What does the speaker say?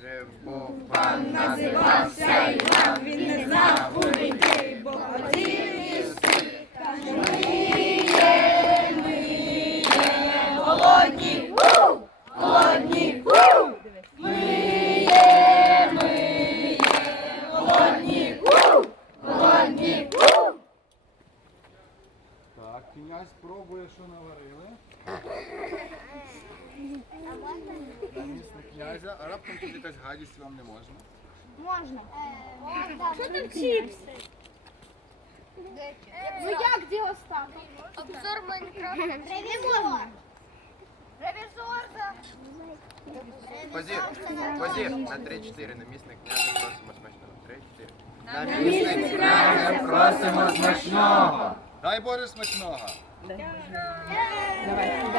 Живо пан називався Іван, він не знав у людей, бо Голодні, у! голодні, у! ми є, ми є, голодні, у! голодні, у! Так, князь пробує, що наварили. Намісник князя, а раптом тут якась гадість вам не можна. Можна. Що там чіпси? Ну як діло стало? Обзор Майнкрафта. Ревізор. Ревізор. Позір. Позір. На 3-4. Намісник князя просимо смачного. 3-4. Намісник князя просимо смачного. Дай Боже смачного! Давай, сюди.